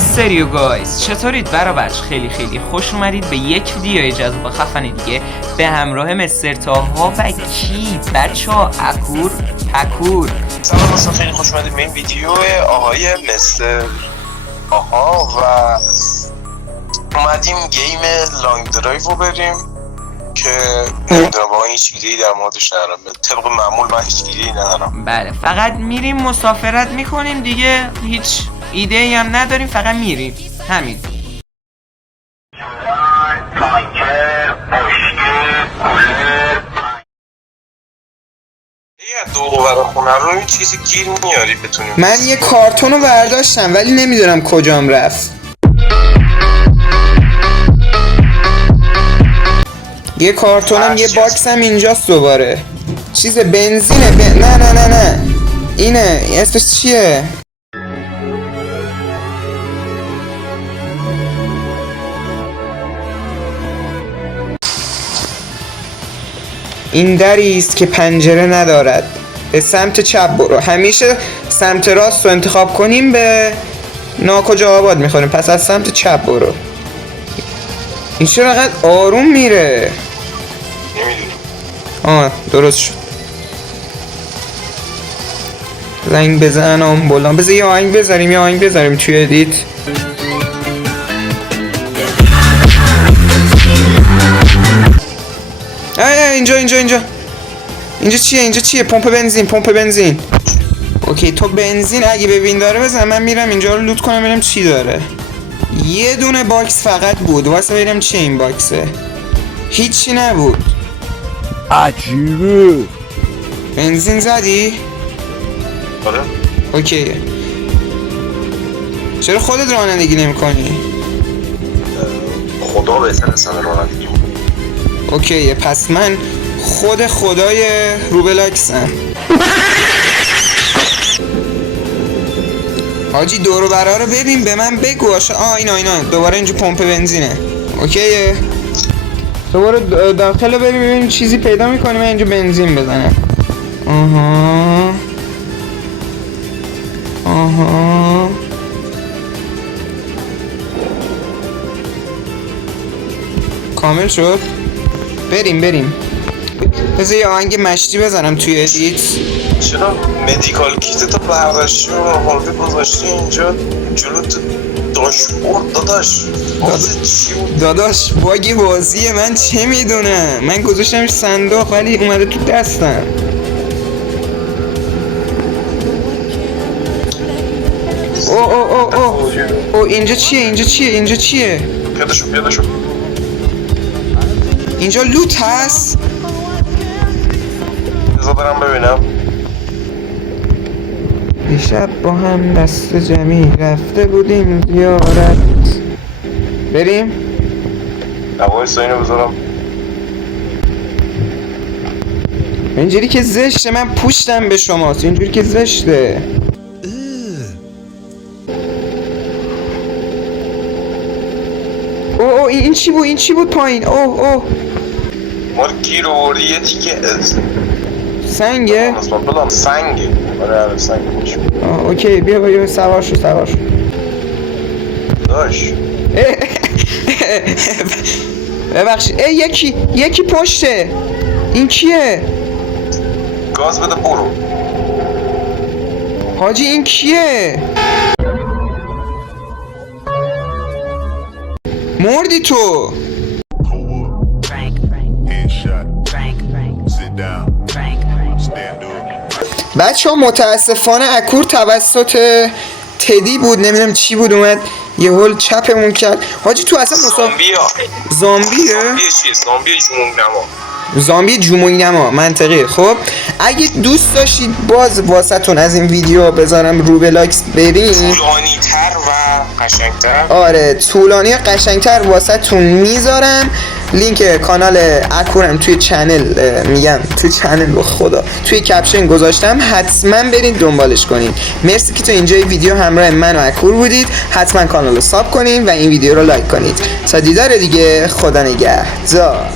استریو گایز، چطورید برابچ؟ خیلی خوش اومدید به یک ویدیو جذاب و خفن دیگه به همراه مستر تاها و کیت. بچه ها تکور سلام دوستان، خیلی خوش اومدید به این ویدیو آقای مستر تاها و اومدیم گیم لانگ درایو رو بریم که نمیدونم واقعا هیچ ایده‌ای در موردش ندارم. طبق معمول من هیچ ایده‌ای ندارم. بله، فقط میریم مسافرت میکنیم دیگه، هیچ ایده ای هم نداریم، فقط میریم همین. یه دور و بر خونه رو هیچ چیزی گیر میاری بتونیم. من یه کارتون رو برداشتم ولی نمیدونم کجام رفت. یه کارتونم یه باکسم اینجاست دوباره. چیز بنزینه نه اینه اسمش چیه؟ این دری است که پنجره ندارد. به سمت چپ برو. همیشه سمت راست رو انتخاب کنیم به ناکجا آباد میخوریم، پس از سمت چپ برو. این چرا قد آروم میره؟ نمیدونم. درست شد. زنگ بزنم بلان. بذار یه آهنگ بذاریم توی ادیت. اینجا چیه؟ پمپ بنزین. اوکی، تو بنزین اگه ببین داره بزن، من میرم اینجا رو لوت کنم ببینم چی داره. یه دونه باکس فقط بود، واسه ببینم چی این باکسه. هیچی نبود. عجیبه. بنزین زدی؟ آره. اوکی. چرا خودت رانندگی نمی‌کنی؟ خدا بهتر از همه رانندگی بود. اوکی، پس من خدای روبلاکسم. حاجی دور و برا رو ببین، به من بگو. اینا دوباره اینجا پمپ بنزینه. اوکیه، دوباره داخل رو ببین چیزی پیدا میکنی من اینجا بنزین بزنم. آها کامل شد. بریم. بذار یه آهنگ مشتی بزنم توی ادیت. چرا مدیکال کیت تو برداشتی و حالت گذاشتی اینجا جلو داشبورد؟ داداش باگی بازیه، من چه میدونم. من گذاشتمش صندوق ولی اومده تو دستم. او اینجا چیه؟ پیاده شو. اینجا لوت هست؟ بذار برم ببینم. دیشب با هم دست جمعی رفته بودیم زیارت. بریم؟ وایسا اینو بذارم. اینجوری که زشته، من پوشتم به شماست. اینجوری که زشته. این چی بود پایین؟ مال گیر آوردی یه تیکه سنگه؟ سنگه. آره سنگه باشه. اوکی، بیا سوار شو. داش ببخشید. یکی پشته. این کیه؟ گاز بده برو. حاجی این کیه؟ مردی تو. بچه ها متاسفانه اکور توسط تدی بود، نمیدونم چی بود، اومد یه هول چپمون کرد. حاجی تو اصلا زامبیه؟ زامبی جمونگ نما. منطقیه. خب اگه دوست داشتید باز واسهتون از این ویدیو بذارم روبلاکس بریم، طولانی تر و قشنگتر. آره طولانی قشنگتر واسهتون میذارم. لینک کانال اکورم توی چنل به خدا توی کپشن گذاشتم، حتما برید دنبالش کنید. مرسی که تو اینجای ویدیو همراه من و اکور بودید. حتما کانال رو ساب کنید و این ویدیو رو لایک کنید. تا دیدار دیگه، خدا نگهدار.